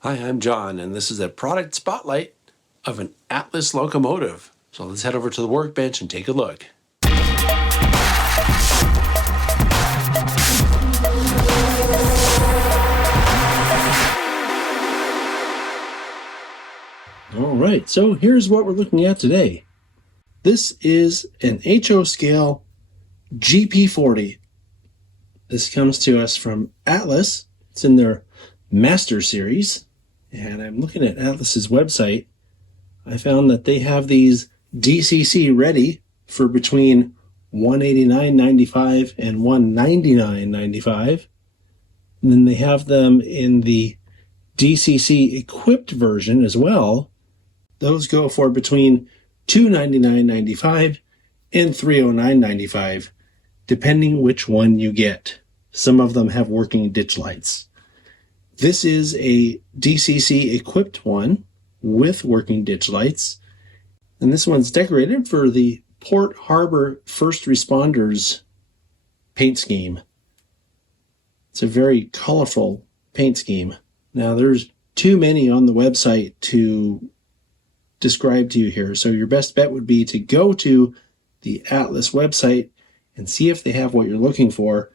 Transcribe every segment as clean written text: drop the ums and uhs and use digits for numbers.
Hi, I'm John, and this is a product spotlight of an Atlas locomotive. So let's head over to the workbench and take a look. All right, so here's what we're looking at today. This is an HO scale GP40. This comes to us from Atlas. It's in their Master Series. And I'm looking at Atlas's website. I found that they have these DCC ready for between $189.95 and $199.95. And then they have them in the DCC equipped version as well. Those go for between $299.95 and $309.95, depending which one you get. Some of them have working ditch lights. This is a DCC equipped one with working ditch lights. And this one's decorated for the Port Harbor First Responders paint scheme. It's a very colorful paint scheme. Now, there's too many on the website to describe to you here. So your best bet would be to go to the Atlas website and see if they have what you're looking for.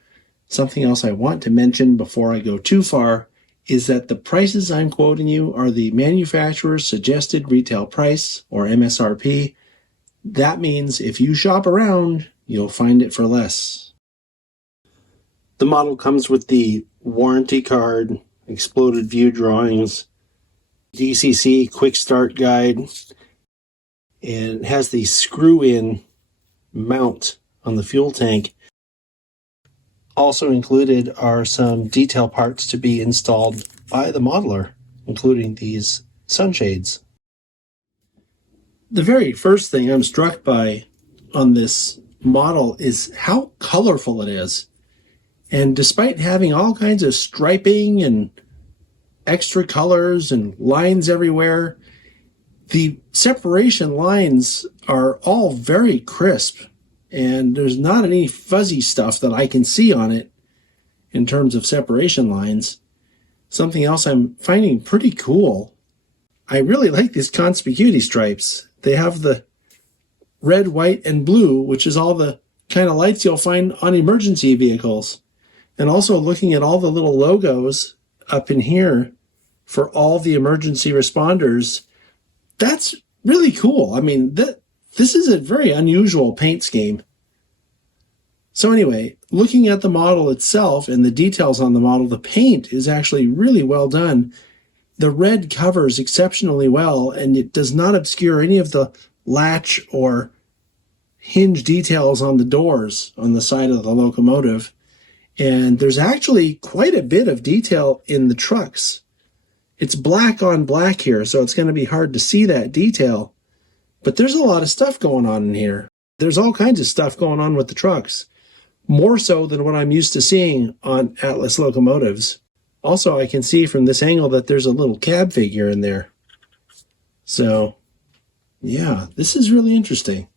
Something else I want to mention before I go too far is that the prices I'm quoting you are the manufacturer's suggested retail price, or MSRP. That means if you shop around, you'll find it for less. The model comes with the warranty card, exploded view drawings, DCC quick start guide, and it has the screw-in mount on the fuel tank. Also included are some detail parts to be installed by the modeler, including these sunshades. The very first thing I'm struck by on this model is how colorful it is. And despite having all kinds of striping and extra colors and lines everywhere, the separation lines are all very crisp. And there's not any fuzzy stuff that I can see on it in terms of separation lines. Something else I'm finding pretty cool. I really like these conspicuity stripes. They have the red, white, and blue, which is all the kind of lights you'll find on emergency vehicles. And also looking at all the little logos up in here for all the emergency responders, that's really cool. I mean, this is a very unusual paint scheme. So anyway, looking at the model itself and the details on the model, the paint is actually really well done. The red covers exceptionally well, and it does not obscure any of the latch or hinge details on the doors on the side of the locomotive. And there's actually quite a bit of detail in the trucks. It's black on black here, so it's going to be hard to see that detail. But there's a lot of stuff going on in here. There's all kinds of stuff going on with the trucks, more so than what I'm used to seeing on Atlas locomotives. Also, I can see from this angle that there's a little cab figure in there. So, yeah, this is really interesting.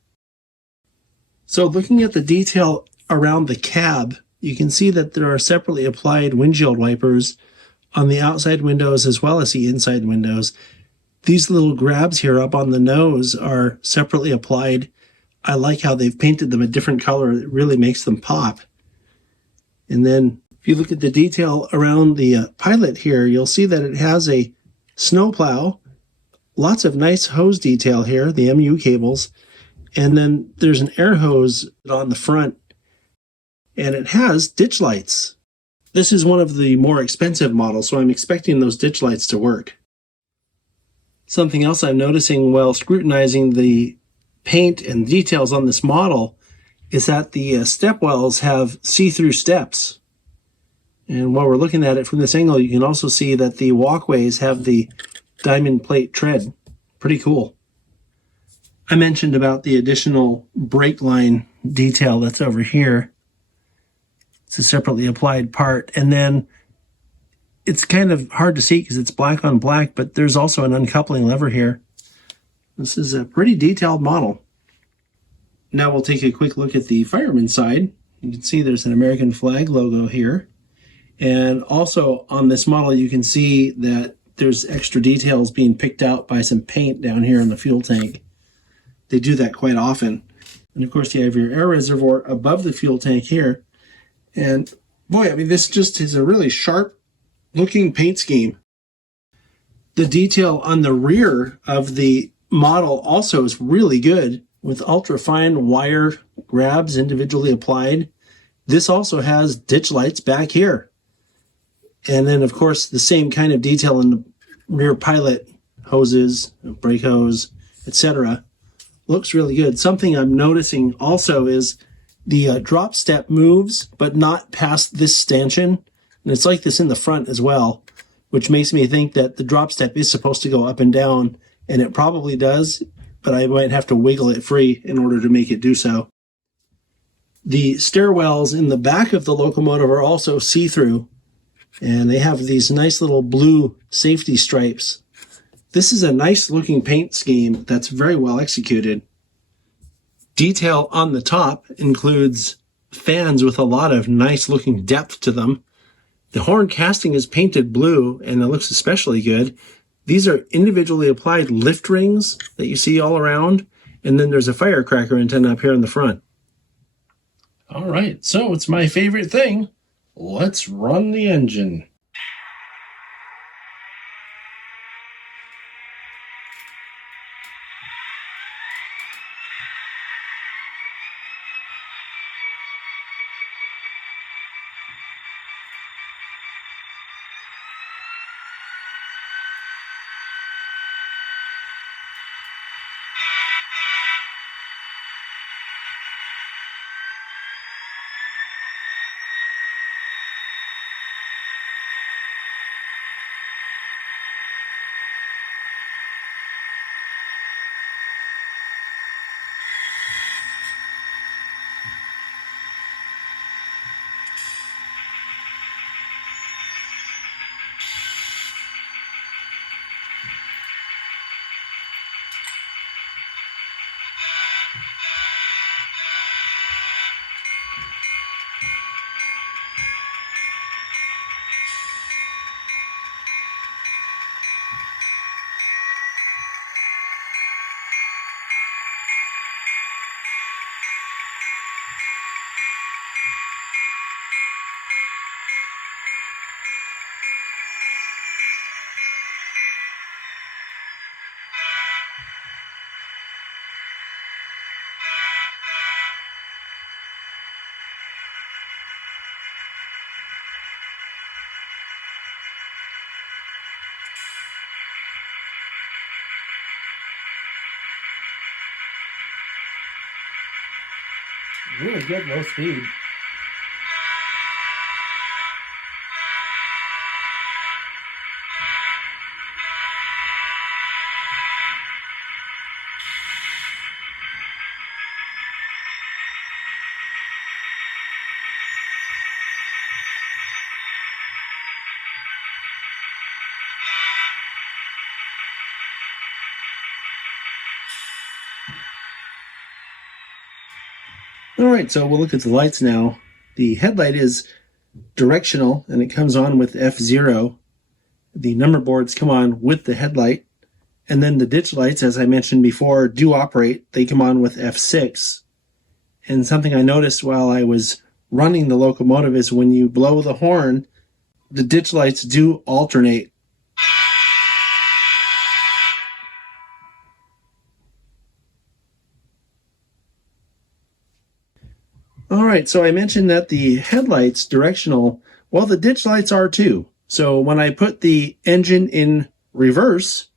So looking at the detail around the cab, you can see that there are separately applied windshield wipers on the outside windows as well as the inside windows. These little grabs here up on the nose are separately applied. I like how they've painted them a different color. It really makes them pop. And then if you look at the detail around the pilot here, you'll see that it has a snowplow, lots of nice hose detail here, the MU cables, and then there's an air hose on the front, and it has ditch lights. This is one of the more expensive models, so I'm expecting those ditch lights to work. Something else I'm noticing while scrutinizing the paint and details on this model is that the step wells have see-through steps. And while we're looking at it from this angle, you can also see that the walkways have the diamond plate tread. Pretty cool. I mentioned about the additional brake line detail that's over here. It's a separately applied part. And then it's kind of hard to see because it's black on black, but there's also an uncoupling lever here. This is a pretty detailed model. Now we'll take a quick look at the fireman side. You can see there's an American flag logo here. And also on this model, you can see that there's extra details being picked out by some paint down here in the fuel tank. They do that quite often. And of course, you have your air reservoir above the fuel tank here. And boy, I mean, this just is a really sharp looking paint scheme. The detail on the rear of the model also is really good, with ultra fine wire grabs individually applied. This also has ditch lights back here. And then, of course, the same kind of detail in the rear pilot hoses, brake hose, etc. Looks really good. Something I'm noticing also is the drop step moves, but not past this stanchion. And it's like this in the front as well, which makes me think that the drop step is supposed to go up and down, and it probably does, but I might have to wiggle it free in order to make it do so. The stairwells in the back of the locomotive are also see-through, and they have these nice little blue safety stripes. This is a nice looking paint scheme that's very well executed. Detail on the top includes fans with a lot of nice looking depth to them. The horn casting is painted blue, and it looks especially good. These are individually applied lift rings that you see all around, and then there's a firecracker antenna up here in the front. All right, so it's my favorite thing. Let's run the engine. Really good low speed. All right, so we'll look at the lights now. The headlight is directional, and it comes on with F0. The number boards come on with the headlight. And then the ditch lights, as I mentioned before, do operate. They come on with F6. And something I noticed while I was running the locomotive is when you blow the horn, the ditch lights do alternate. All right, so I mentioned that the headlights directional. Well, the ditch lights are too. So when I put the engine in reverse,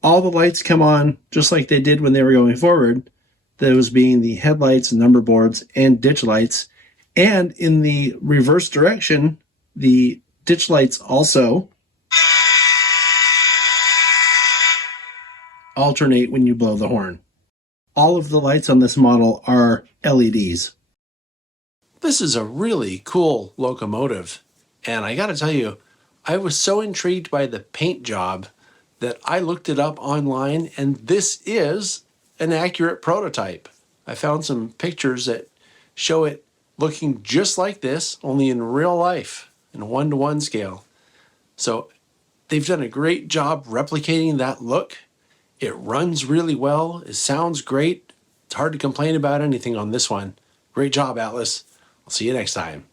all the lights come on just like they did when they were going forward, those being the headlights, number boards, and ditch lights. And in the reverse direction, the ditch lights also alternate when you blow the horn. All of the lights on this model are LEDs. This is a really cool locomotive, and I gotta tell you, I was so intrigued by the paint job that I looked it up online, and this is an accurate prototype. I found some pictures that show it looking just like this, only in real life, in 1:1 scale. So They've done a great job replicating that look. It runs really well. It sounds great. It's hard to complain about anything on this one. Great job, Atlas. I'll see you next time.